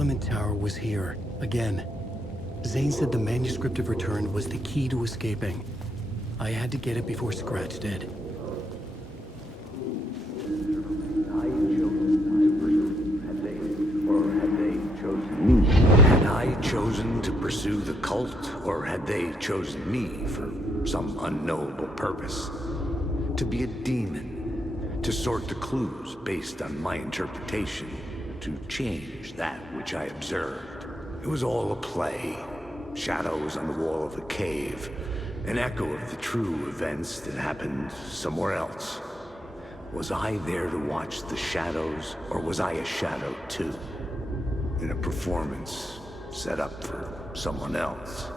Parliament Tower was here, again. Zane said the manuscript of Return was the key to escaping. I had to get it before Scratch did. Had I chosen to pursue the cult, or had they chosen me for some unknowable purpose? To be a demon, to sort the clues based on my interpretation, to change that which I observed. It was all a play. Shadows on the wall of a cave, an echo of the true events that happened somewhere else. Was I there to watch the shadows, or was I a shadow too? In a performance set up for someone else.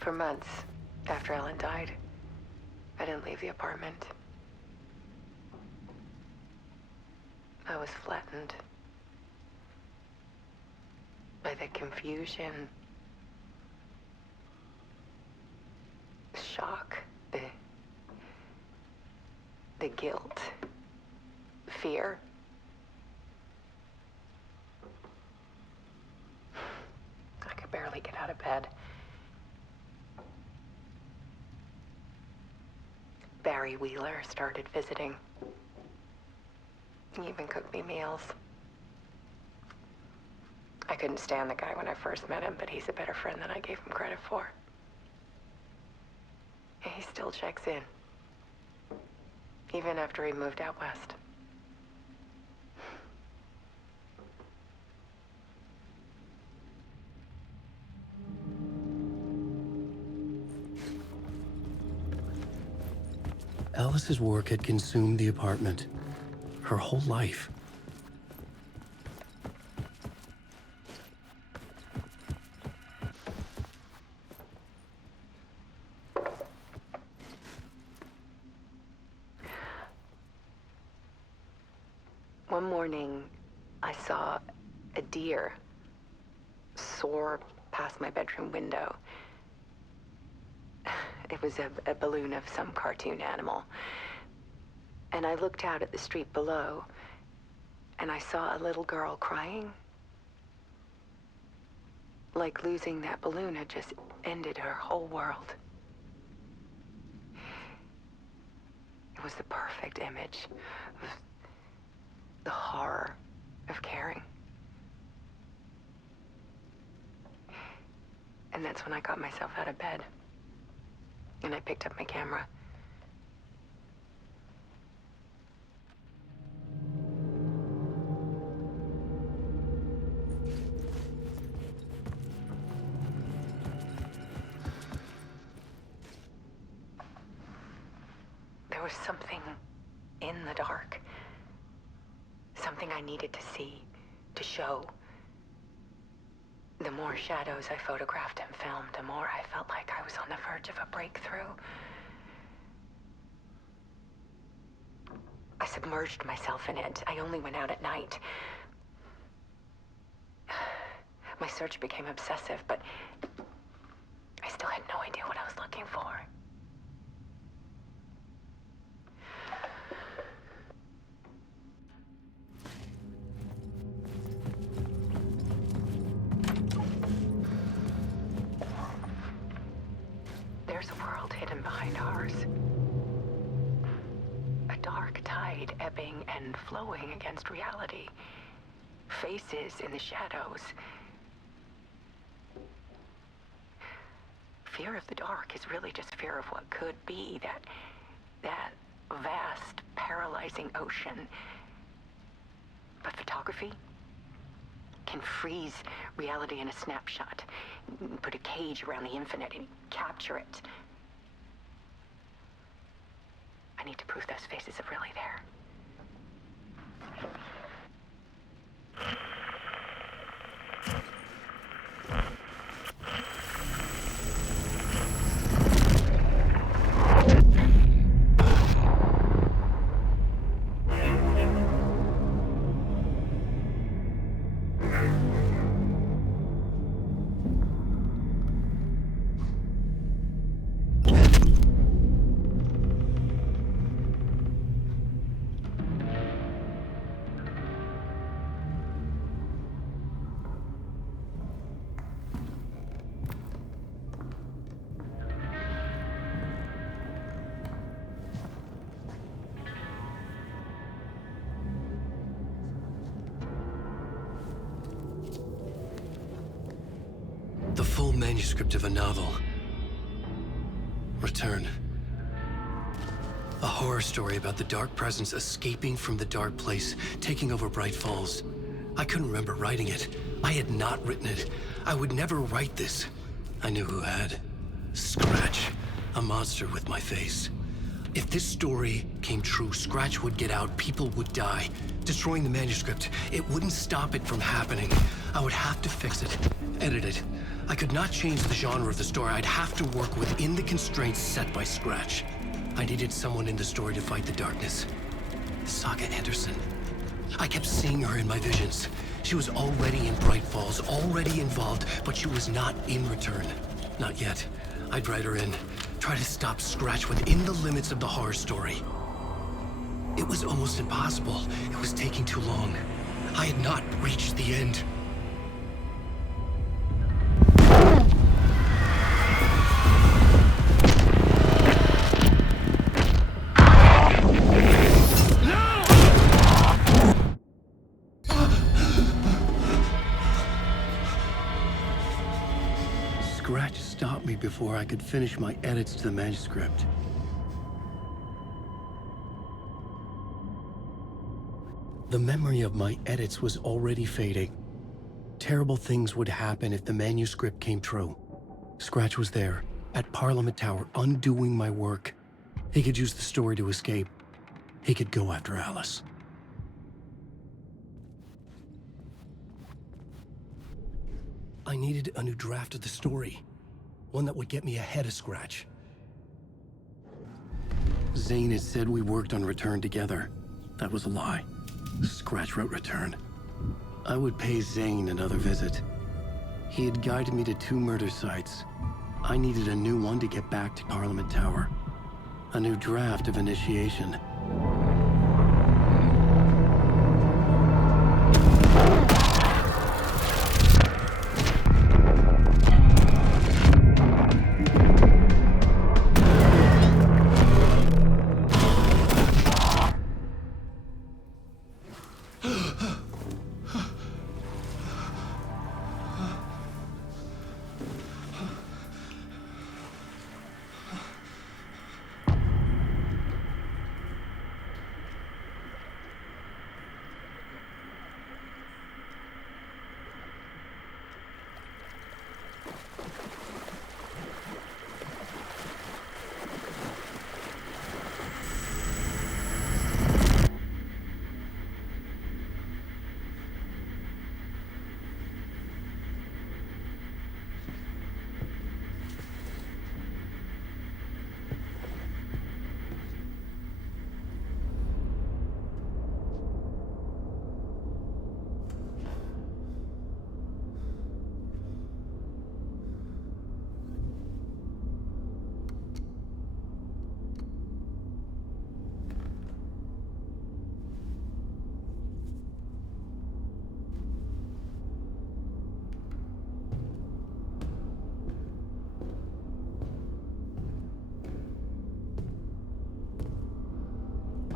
For months after Ellen died, I didn't leave the apartment. I was flattened by the confusion, the shock, the guilt, fear. I could barely get out of bed. Barry Wheeler started visiting. He even cooked me meals. I couldn't stand the guy when I first met him, but he's a better friend than I gave him credit for. And he still checks in, even after he moved out west. Alice's work had consumed the apartment. Her whole life. One morning, I saw a deer soar past my bedroom window. It was a balloon of some cartoon animal. And I looked out at the street below, and I saw a little girl crying. Like losing that balloon had just ended her whole world. It was the perfect image of the horror of caring. And And that's when I got myself out of bed. And I picked up my camera. There was something in the dark. Something I needed to see, to show. The more shadows I photographed and filmed, the more I felt like I was on the verge of a breakthrough. I submerged myself in it. I only went out at night. My search became obsessive, but I still had no idea what I was looking for. There's a world hidden behind ours. A dark tide ebbing and flowing against reality. Faces in the shadows. Fear of the dark is really just fear of what could be, that vast, paralyzing ocean. But photography can freeze reality in a snapshot, put a cage around the infinite and capture it. I need to prove those faces are really there. The full manuscript of a novel. Return. A horror story about the dark presence escaping from the dark place, taking over Bright Falls. I couldn't remember writing it. I had not written it. I would never write this. I knew who had. Scratch. A monster with my face. If this story came true, Scratch would get out, people would die. Destroying the manuscript, it wouldn't stop it from happening. I would have to fix it, edit it. I could not change the genre of the story. I'd have to work within the constraints set by Scratch. I needed someone in the story to fight the darkness. Saga Anderson. I kept seeing her in my visions. She was already in Bright Falls, already involved, but she was not in Return. Not yet. I'd write her in. Try to stop Scratch within the limits of the horror story. It was almost impossible. It was taking too long. I had not reached the end. Scratch stopped me before I could finish my edits to the manuscript. The memory of my edits was already fading. Terrible things would happen if the manuscript came true. Scratch was there, at Parliament Tower, undoing my work. He could use the story to escape. He could go after Alice. I needed a new draft of the story. One that would get me ahead of Scratch. Zane had said we worked on Return together. That was a lie. Scratch wrote Return. I would pay Zane another visit. He had guided me to 2 murder sites. I needed a new one to get back to Parliament Tower. A new draft of Initiation.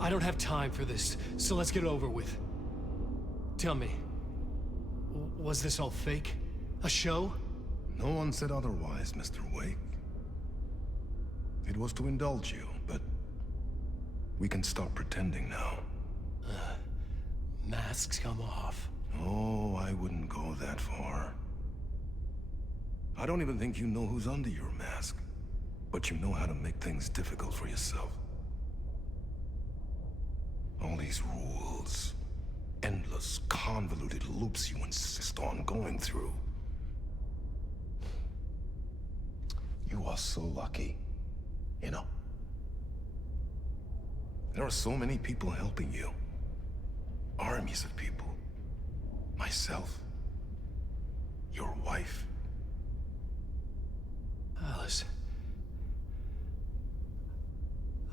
I don't have time for this, so let's get it over with. Tell me, was this all fake? A show? No one said otherwise, Mr. Wake. It was to indulge you, but we can stop pretending now. Masks come off. Oh, I wouldn't go that far. I don't even think you know who's under your mask, but you know how to make things difficult for yourself. All these rules, endless, convoluted loops you insist on going through. You are so lucky, you know. There are so many people helping you. Armies of people. Myself. Your wife. Alice.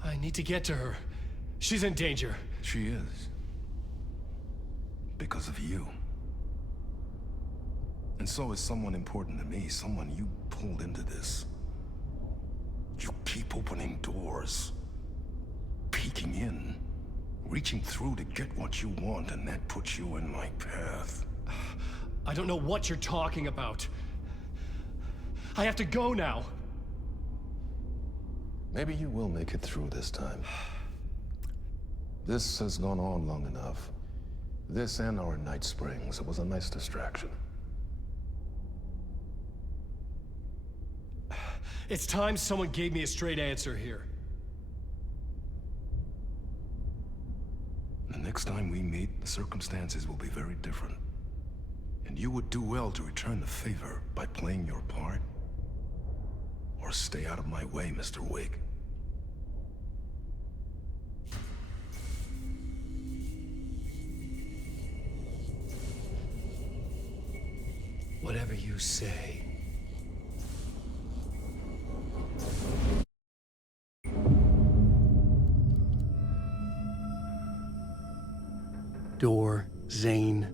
I need to get to her. She's in danger. She is. Because of you. And so is someone important to me, someone you pulled into this. You keep opening doors. Peeking in. Reaching through to get what you want, and that puts you in my path. I don't know what you're talking about. I have to go now. Maybe you will make it through this time. This has gone on long enough. This and our night springs. It was a nice distraction. It's time someone gave me a straight answer here. The next time we meet, the circumstances will be very different. And you would do well to return the favor by playing your part. Or stay out of my way, Mr. Wake. Whatever you say. Door, Zane,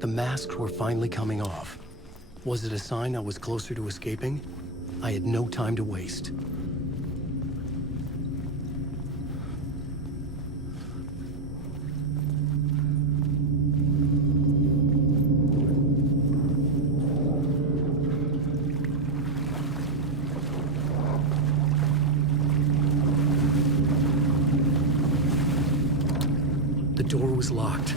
the masks were finally coming off. Was it a sign I was closer to escaping? I had no time to waste. The door was locked.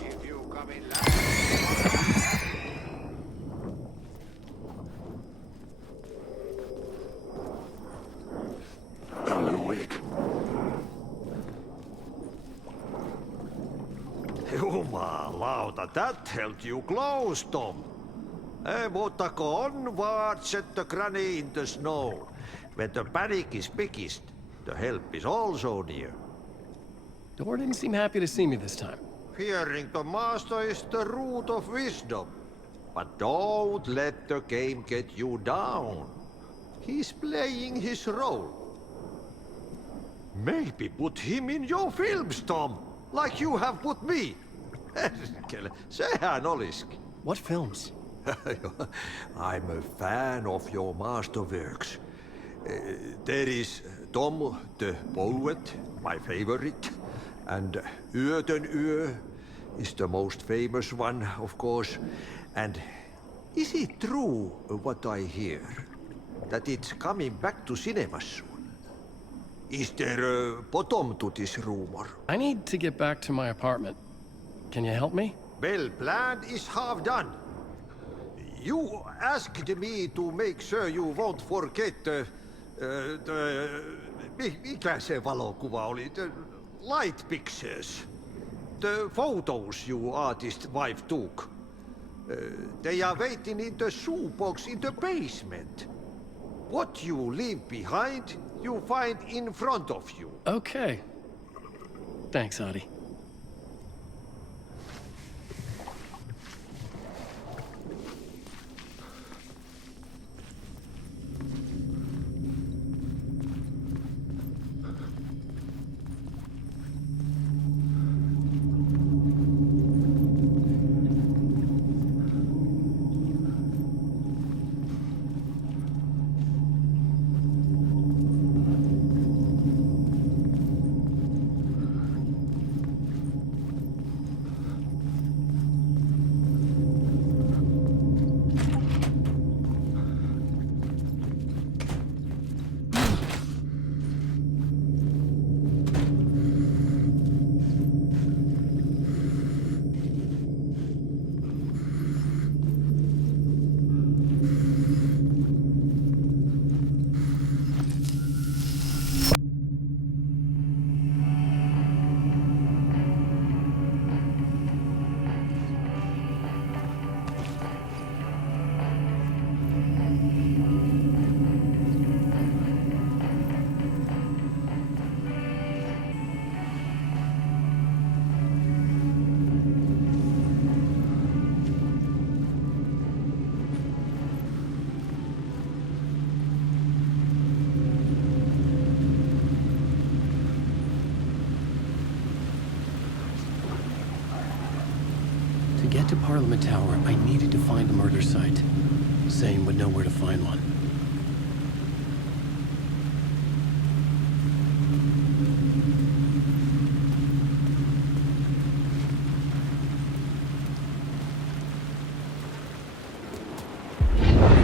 If you come in last... Jumalauta, that held you close, Tom. Mutta go onward, set the granny in the snow. When the panic is biggest, the help is also near. Door didn't seem happy to see me this time. Fearing the master is the root of wisdom. But don't let the game get you down. He's playing his role. Maybe put him in your films, Tom, like you have put me. Sehän olisikin. What films? I'm a fan of your masterworks. There is Tom the Poet, my favorite, and Yöten Yö is the most famous one, of course. And is it true what I hear, that it's coming back to cinemas soon? Is there a bottom to this rumor? I need to get back to my apartment. Can you help me? Well, plan is half done. You asked me to make sure you won't forget mikä se valokuva oli? The light pictures. The photos you artist wife took. They are waiting in the shoebox in the basement. What you leave behind, you find in front of you. Okay. Thanks, Adi. To get to Parliament Tower, I needed to find a murder site. Zane would know where to find one.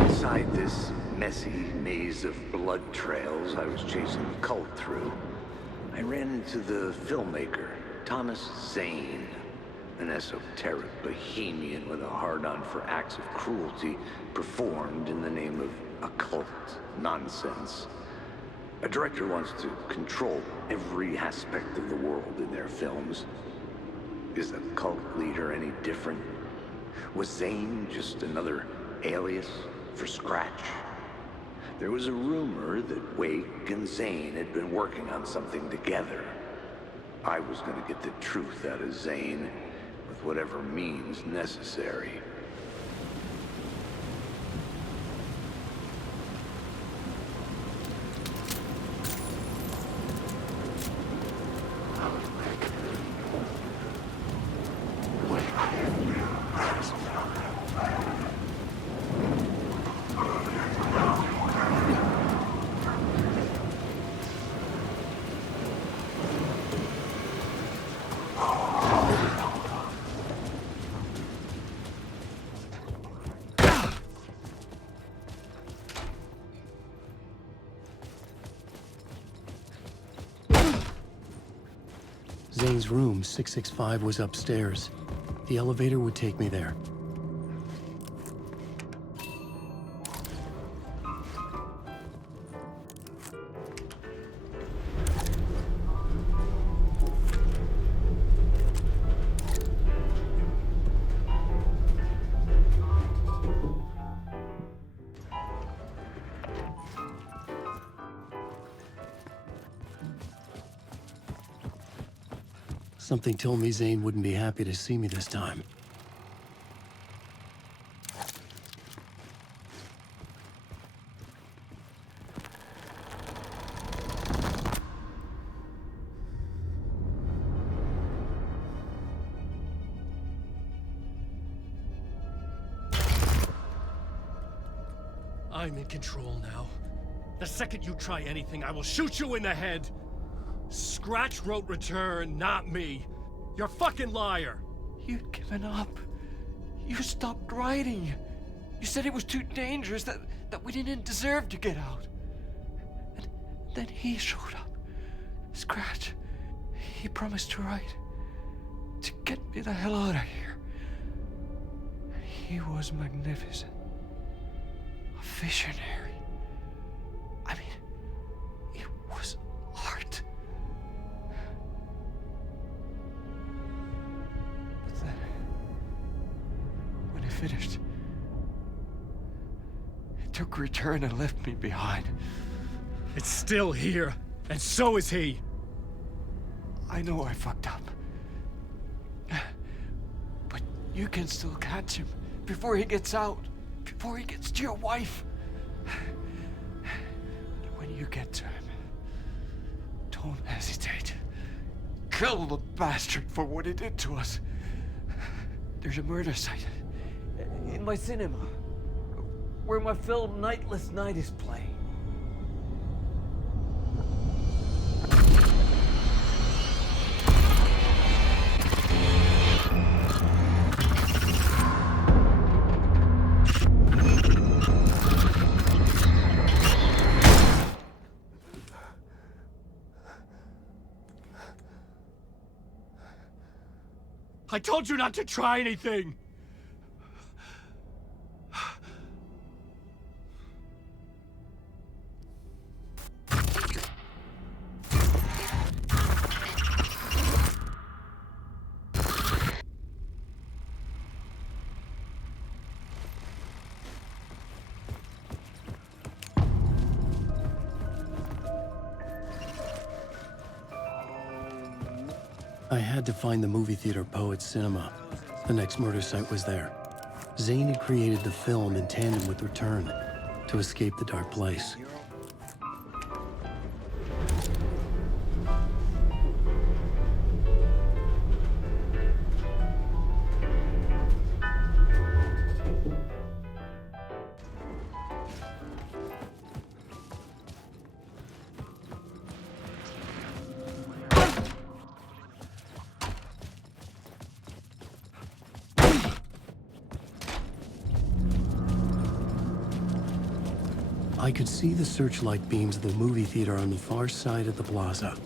Inside this messy maze of blood trails I was chasing the cult through, I ran into the filmmaker, Thomas Zane. An esoteric bohemian with a hard-on for acts of cruelty performed in the name of occult nonsense. A director wants to control every aspect of the world in their films. Is the cult leader any different? Was Zane just another alias for Scratch? There was a rumor that Wake and Zane had been working on something together. I was going to get the truth out of Zane with whatever means necessary. Zane's room, 665, was upstairs. The elevator would take me there. Something told me Zane wouldn't be happy to see me this time. I'm in control now. The second you try anything, I will shoot you in the head. Scratch wrote return, not me. You're a fucking liar. You'd given up. You stopped writing. You said it was too dangerous, that we didn't deserve to get out. And then he showed up. Scratch, he promised to write. To get me the hell out of here. He was magnificent. A visionary. I mean, it was art. But then, when he finished, he took return and left me behind. It's still here, and so is he. I know I fucked up. But you can still catch him before he gets out, before he gets to your wife. When you get to him, don't hesitate. Kill the bastard for what he did to us. There's a murder site in my cinema where my film Nightless Night is playing. I told you not to try anything! I had to find the movie theater Poet's Cinema. The next murder site was there. Zane had created the film in tandem with Return to escape the dark place. I could see the searchlight beams of the movie theater on the far side of the plaza.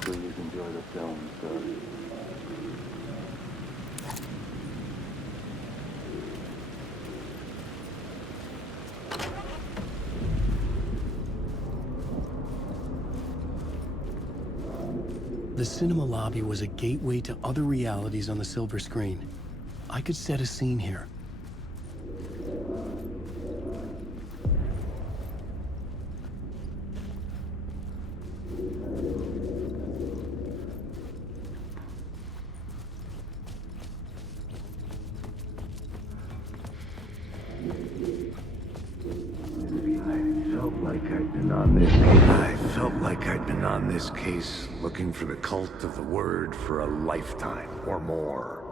Please enjoy the film, sir. The cinema lobby was a gateway to other realities on the silver screen. I could set a scene here. This case, looking for the cult of the word for a lifetime or more.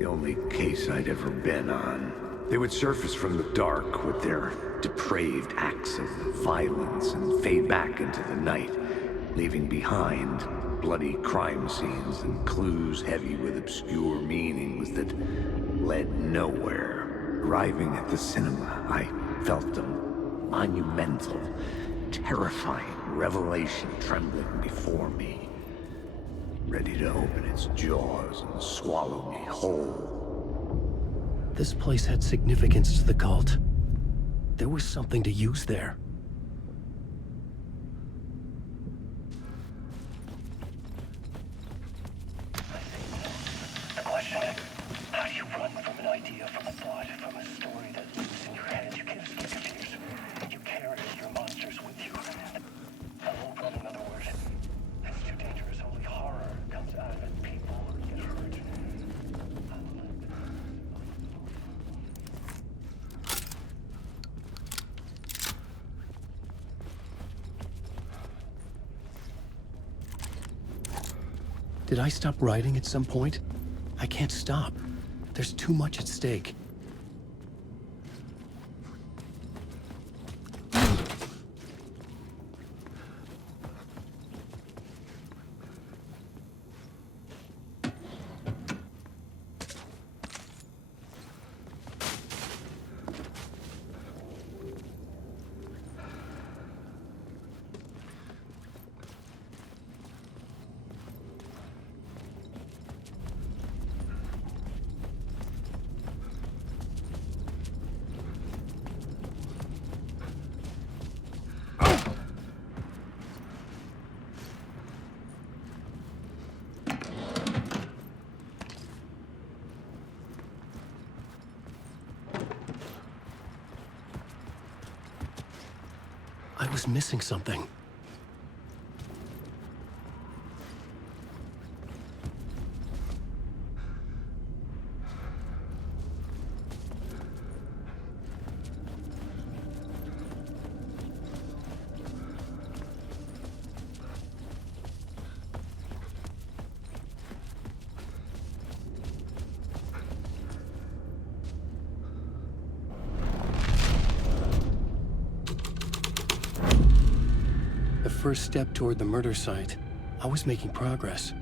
The only case I'd ever been on. They would surface from the dark with their depraved acts of violence and fade back into the night, leaving behind bloody crime scenes and clues heavy with obscure meanings that led nowhere. Arriving at the cinema, I felt a monumental, terrifying revelation trembling before me, ready to open its jaws and swallow me whole. This place had significance to the cult. There was something to use there. The question is, how do you run from an idea, from a thought, from a story that lives in your head? You can't escape your fears. You carry your monsters with you. A low problem, in other words. It's too dangerous. Only horror comes out of it. People get hurt. Did I stop writing at some point? I can't stop. There's too much at stake. I was missing something. The first step toward the murder site. I was making progress.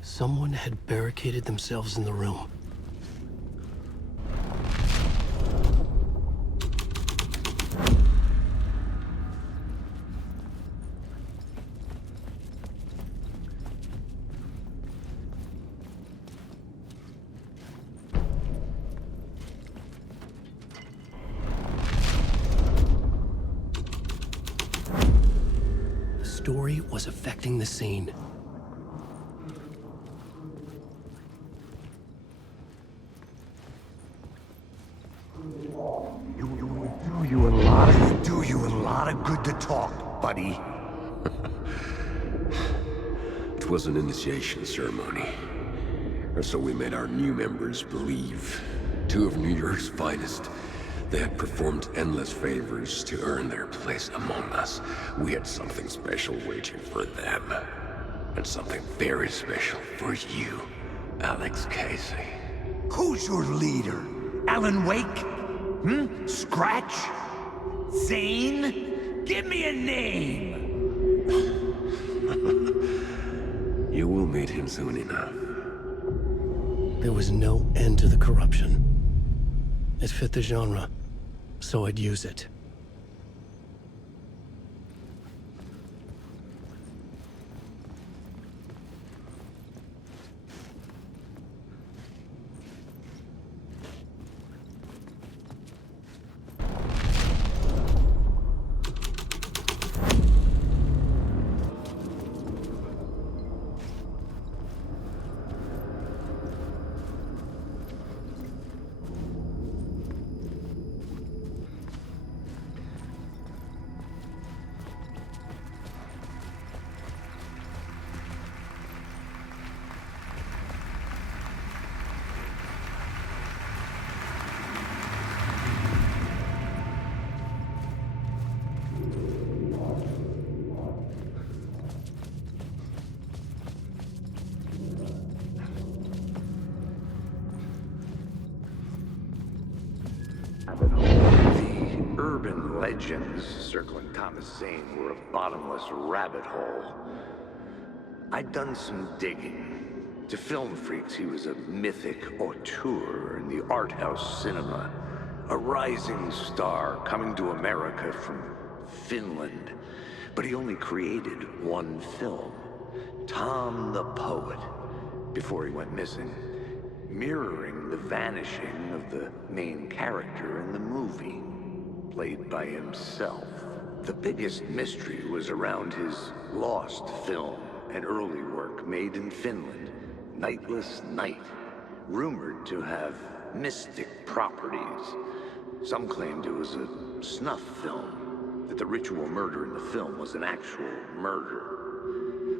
Someone had barricaded themselves in the room. The story was affecting the scene. Do you a lot of good to talk, buddy. It was an initiation ceremony. Or so we made our new members believe. Two of New York's finest. They had performed endless favors to earn their place among us. We had something special waiting for them. And something very special for you, Alex Casey. Who's your leader? Alan Wake? Scratch? Zane? Give me a name! You will meet him soon enough. There was no end to the corruption. It fit the genre, so I'd use it. legends circling Thomas Zane were a bottomless rabbit hole. I'd done some digging. To film freaks, he was a mythic auteur in the art house cinema. A rising star coming to America from Finland. But he only created one film, Tom the Poet, before he went missing, mirroring the vanishing of the main character in the movie, played by himself. The biggest mystery was around his lost film, an early work made in Finland, Nightless Night, rumored to have mystic properties. Some claimed it was a snuff film, that the ritual murder in the film was an actual murder.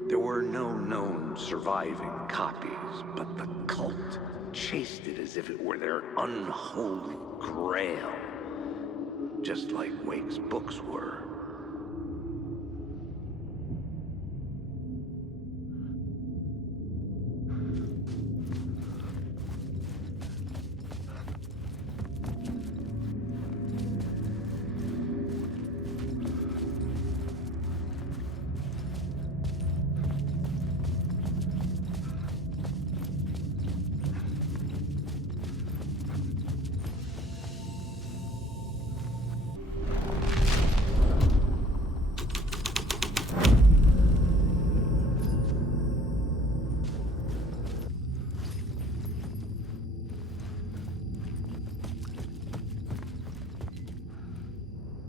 There were no known surviving copies, but the cult chased it as if it were their unholy grail, just like Wake's books were.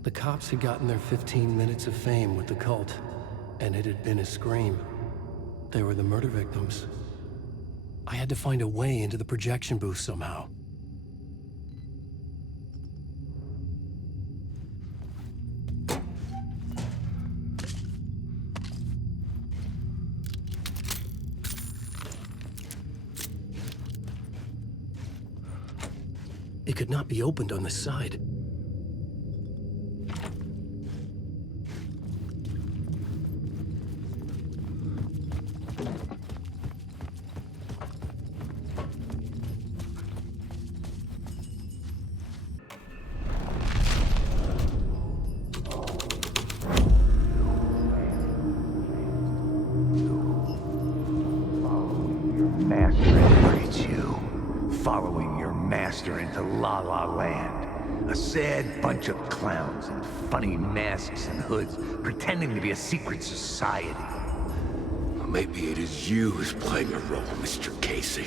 The cops had gotten their 15 minutes of fame with the cult, and it had been a scream. They were the murder victims. I had to find a way into the projection booth somehow. It could not be opened on the side. Into La La Land. A sad bunch of clowns in funny masks and hoods, pretending to be a secret society. Maybe it is you who's playing a role, Mr. Casey.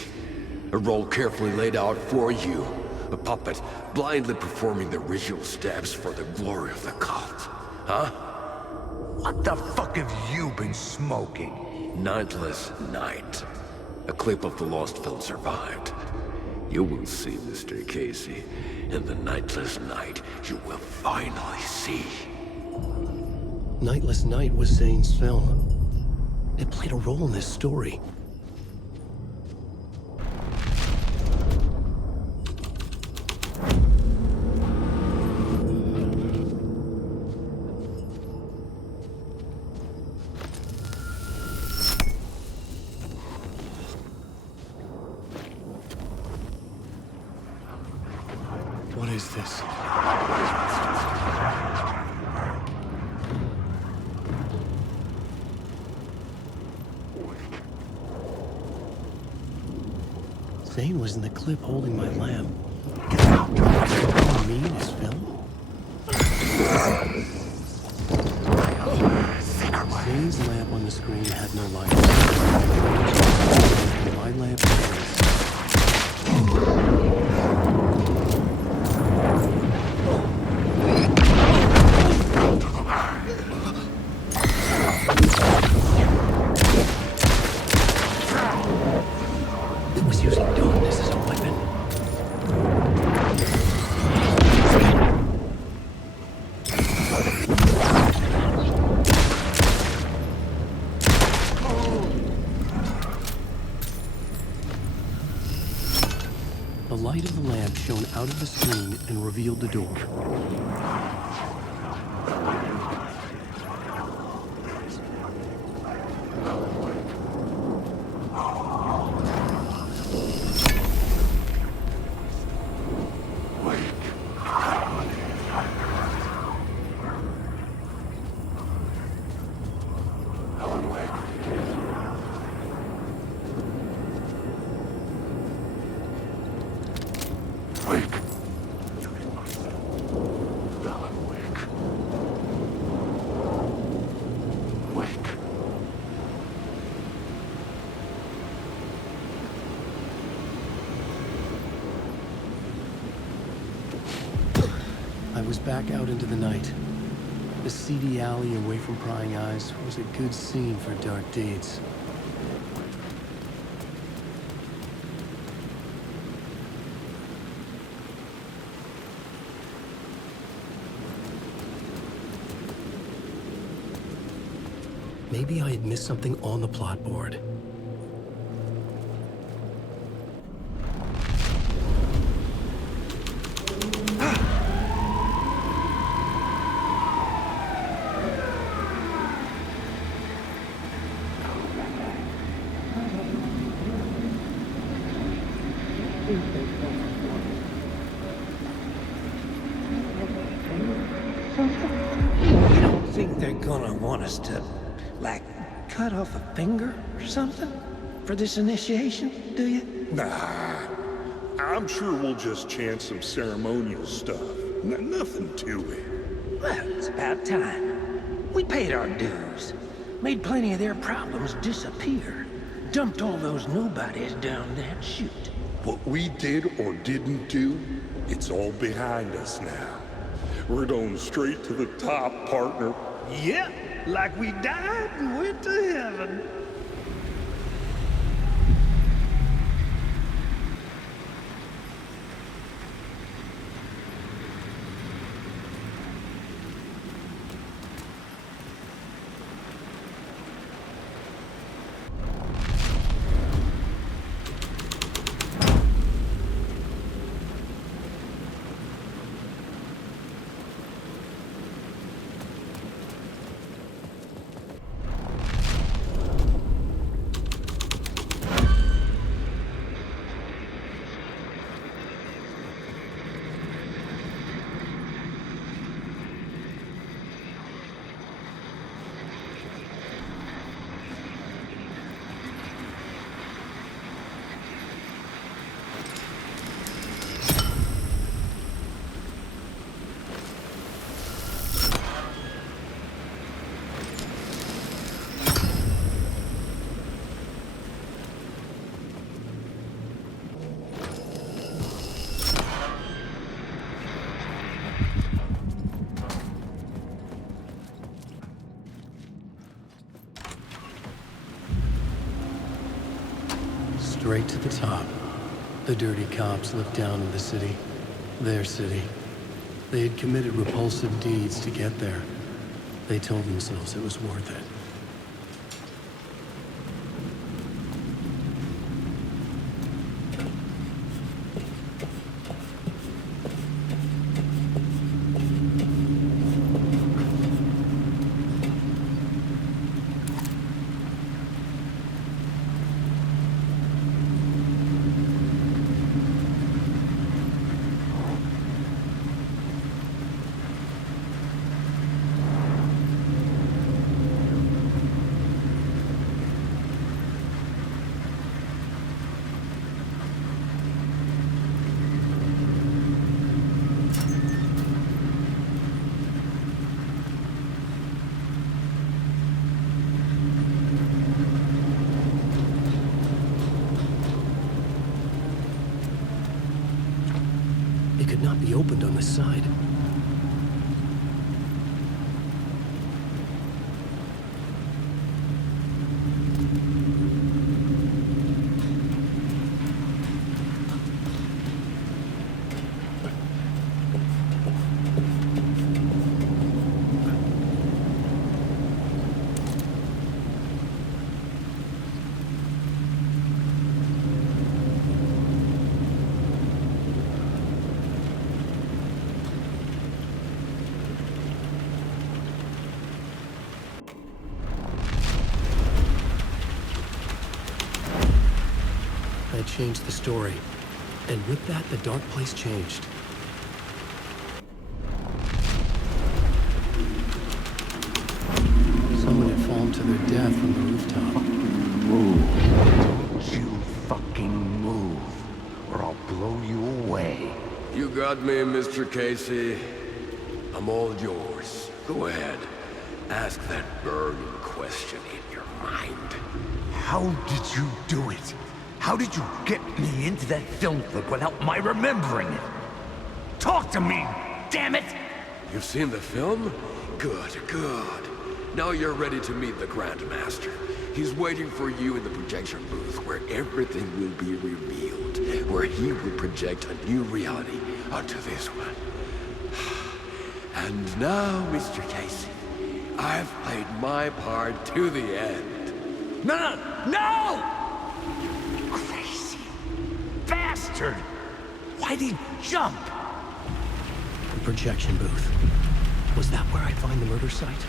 A role carefully laid out for you. A puppet blindly performing the ritual steps for the glory of the cult. Huh? What the fuck have you been smoking? Nightless Night. A clip of the lost film survived. You will see, Mr. Casey. In the Nightless Night, you will finally see. Nightless Night was Zane's film. It played a role in this story. What is this? Zane was in the clip holding my lamp. Me in his film? Zane's lamp on the screen had no light. My lamp was... The light of the lamp shone out of the screen and revealed the door. I was back out into the night. The seedy alley away from prying eyes was a good scene for dark deeds. Maybe I had missed something on the plot board. You don't think they're gonna want us to, like, cut off a finger or something for this initiation, do you? Nah, I'm sure we'll just chant some ceremonial stuff. Nothing to it. Well, it's about time. We paid our dues, made plenty of their problems disappear, dumped all those nobodies down that chute. What we did or didn't do, it's all behind us now. We're going straight to the top, partner. Yep, like we died and went to heaven. Straight to the top. The dirty cops lived down in the city. Their city. They had committed repulsive deeds to get there. They told themselves it was worth it. It could not be opened on the side. Changed the story. And with that, the dark place changed. Someone had fallen to their death from the rooftop. Move. Don't you fucking move, or I'll blow you away. You got me, Mr. Casey. I'm all yours. Go ahead. Ask that burning question. question in your mind. How did you do it? How did you get me into that film clip without my remembering it? Talk to me, damn it! You've seen the film? Good, good. Now you're ready to meet the Grandmaster. He's waiting for you in the projection booth where everything will be revealed, where he will project a new reality onto this one. And now, Mr. Casey, I've played my part to the end. No! Crazy bastard! Why'd he jump? The projection booth. Was that where I'd find the murder site?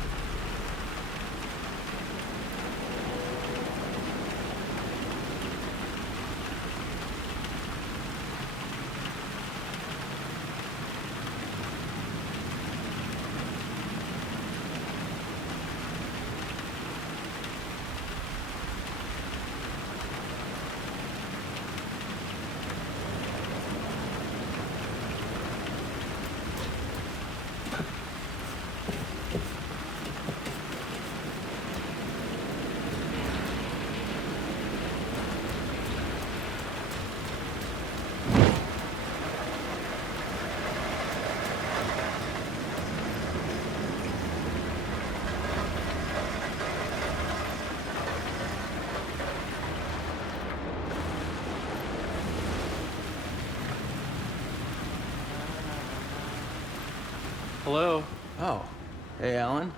Hello? Oh. Hey, Alan.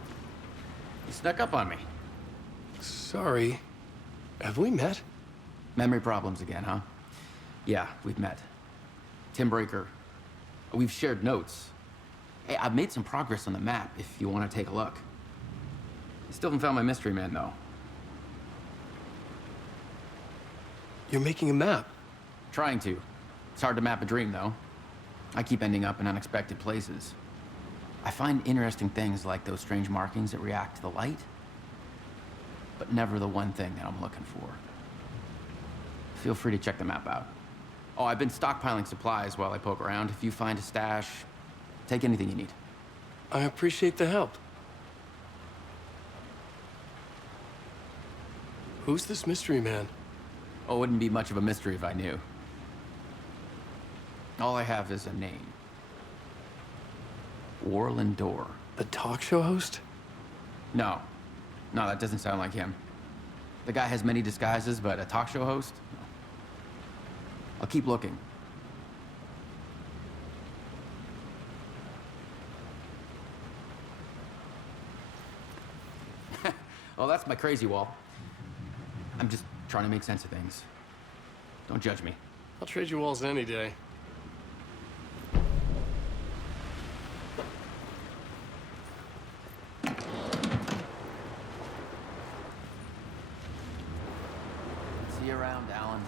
You snuck up on me. Sorry. Have we met? Memory problems again, huh? Yeah, we've met. Tim Breaker. We've shared notes. Hey, I've made some progress on the map if you want to take a look. I still haven't found my mystery man, though. You're making a map? Trying to. It's hard to map a dream, though. I keep ending up in unexpected places. I find interesting things like those strange markings that react to the light, but never the one thing that I'm looking for. Feel free to check the map out. Oh, I've been stockpiling supplies while I poke around. If you find a stash, take anything you need. I appreciate the help. Who's this mystery man? Oh, it wouldn't be much of a mystery if I knew. All I have is a name. Warland Door. The talk show host? No. No, that doesn't sound like him. The guy has many disguises, but a talk show host? No. I'll keep looking. Oh, that's my crazy wall. I'm just trying to make sense of things. Don't judge me. I'll trade you walls any day. See you around, Alan.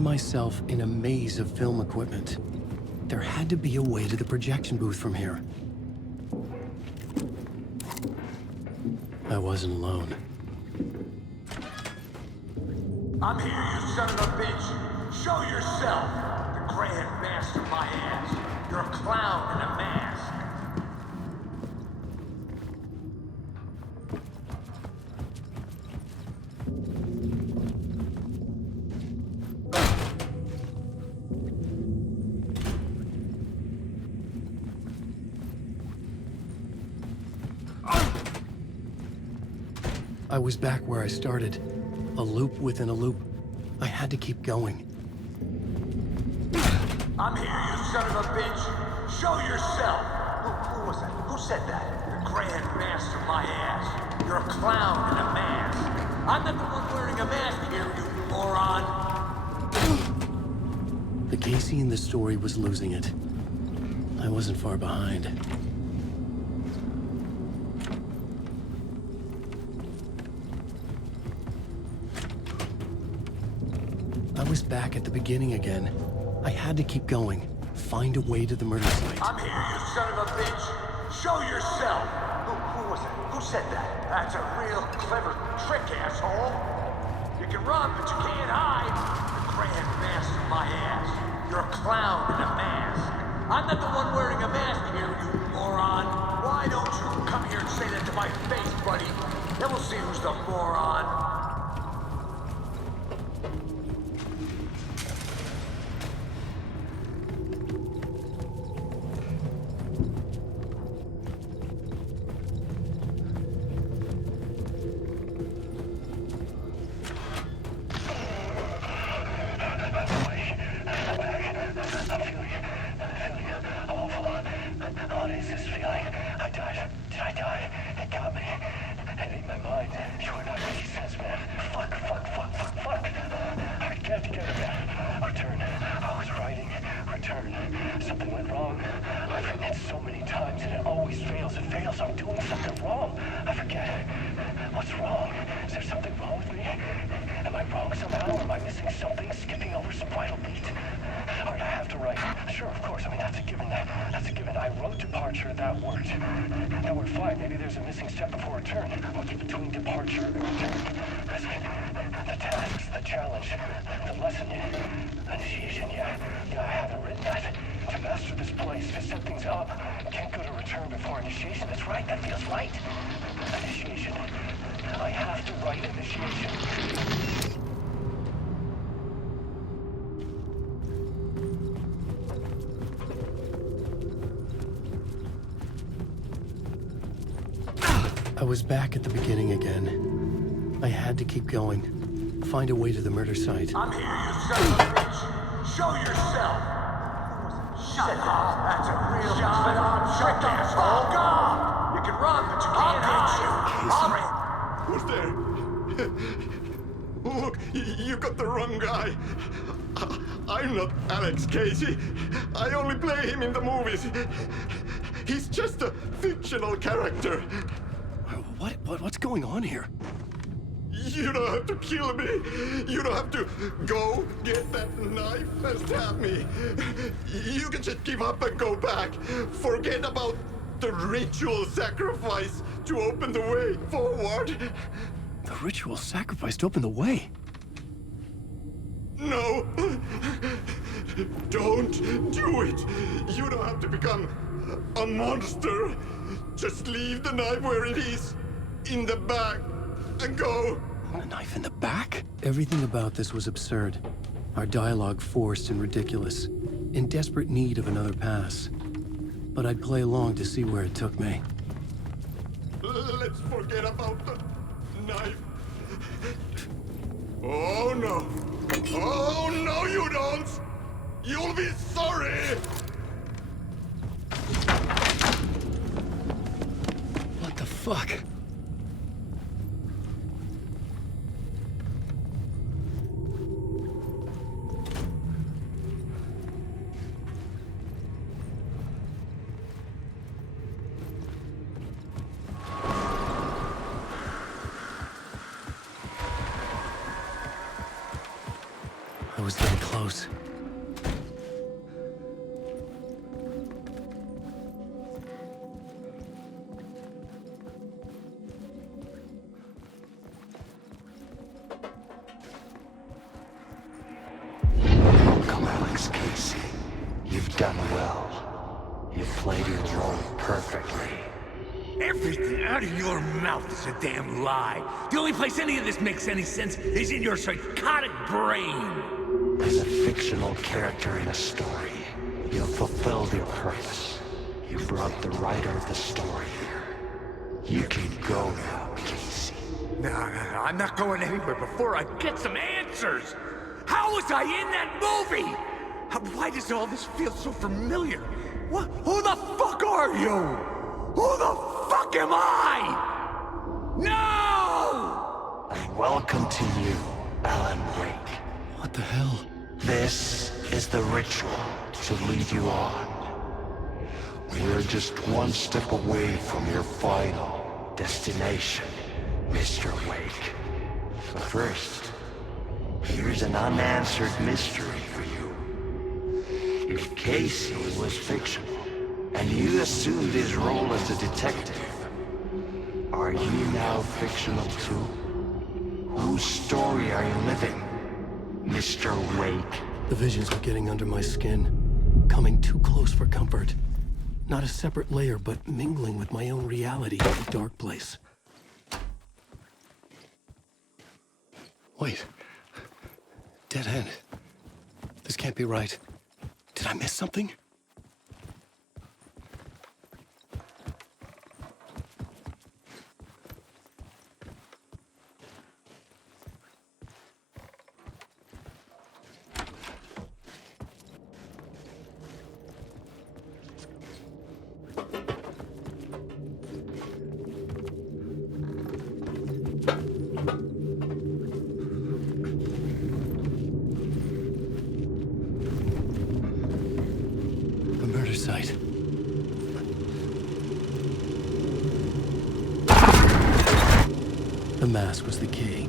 found myself in a maze of film equipment. There had to be a way to the projection booth from here. I wasn't alone. I'm here, you son of a bitch. Show yourself. The grand master my ass. You're a clown in a mask. I was back where I started. A loop within a loop. I had to keep going. I'm here, you son of a bitch. Show yourself. Who was that? Who said that? The grand master my ass. You're a clown in a mask. I'm not the one wearing a mask here, you moron. The Casey in the story was losing it. I wasn't far behind. I was back at the beginning again. I had to keep going. Find a way to the murder site. I'm here, you son of a bitch. Show yourself. Who was that? Who said that? That's a real clever trick, asshole. You can run, but you can't hide. The grand master my ass. You're a clown in a mask. I'm not the one wearing a mask here, you moron. Why don't you come here and say that to my face, buddy? Then we'll see who's the moron. I was back at the beginning again. I had to keep going. Find a way to the murder site. I'm here, you son of a bitch. Show yourself. Shut up. That's a real trick, asshole. Fuck off. You can run, but you can't hide. Who's there? Look, you got the wrong guy. I'm not Alex Casey. I only play him in the movies. He's just a fictional character. What's going on here? You don't have to kill me. You don't have to go get that knife and stab me. You can just give up and go back. Forget about the ritual sacrifice to open the way forward. The ritual sacrifice to open the way? No. Don't do it. You don't have to become a monster. Just leave the knife where it is. In the back. And go. A knife in the back? Everything about this was absurd. Our dialogue forced and ridiculous. In desperate need of another pass. But I'd play along to see where it took me. Let's forget about the knife. Oh no. Oh no, you don't. You'll be sorry. What the fuck? I was getting close. close. Welcome, Alex Casey. You've done well. You've played your role perfectly. Everything out of your mouth is a damn lie. The only place any of this makes any sense is in your psychotic brain. As a fictional character in a story, you've fulfilled your purpose. You brought the writer of the story here. You can go now, Casey. Nah, I'm not going anywhere before I get some answers. How was I in that movie? Why does all this feel so familiar? What? Who the fuck are you? Who the fuck am I? No! And welcome to you, Alan Wake. What the hell? This is the ritual to lead you on. We're just one step away from your final destination, Mr. Wake. But first, here's an unanswered mystery for you. If Casey was fictional, and you assumed his role as a detective, are you now fictional too? Whose story are you living, Mr. Wake? The visions are getting under my skin, coming too close for comfort. Not a separate layer, but mingling with my own reality in a dark place. Wait. Dead end. This can't be right. Did I miss something? Site. The mask was the key.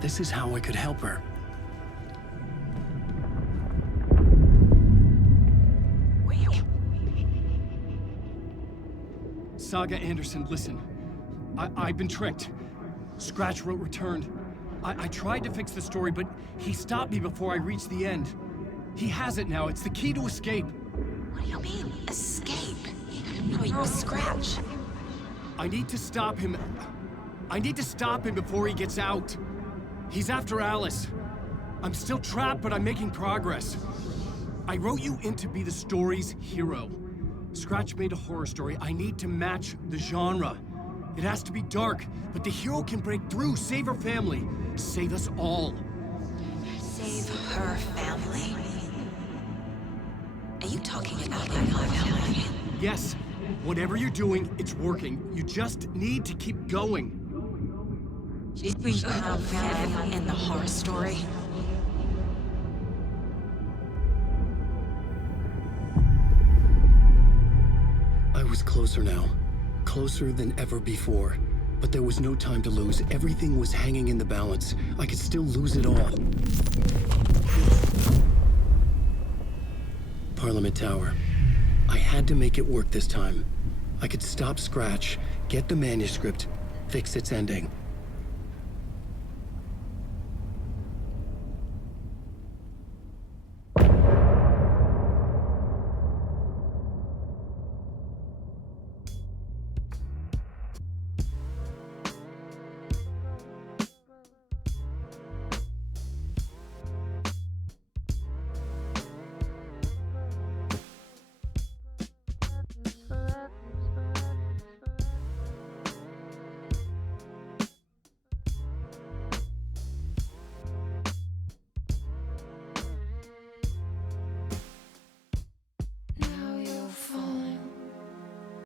This is how I could help her. Saga Anderson, listen. I've been tricked. Scratch wrote returned. I tried to fix the story, but he stopped me before I reached the end. He has it now. It's the key to escape. What do you mean, escape? Wait, Scratch. I need to stop him. I need to stop him before he gets out. He's after Alice. I'm still trapped, but I'm making progress. I wrote you in to be the story's hero. Scratch made a horror story. I need to match the genre. It has to be dark, but the hero can break through, save her family, save us all. Save her family? Are you talking about my family? Yes. Whatever you're doing, it's working. You just need to keep going. Did we have family in the horror story? I was closer now. Closer than ever before. But there was no time to lose. Everything was hanging in the balance. I could still lose it all. Parliament Tower. I had to make it work this time. I could stop Scratch, get the manuscript, fix its ending.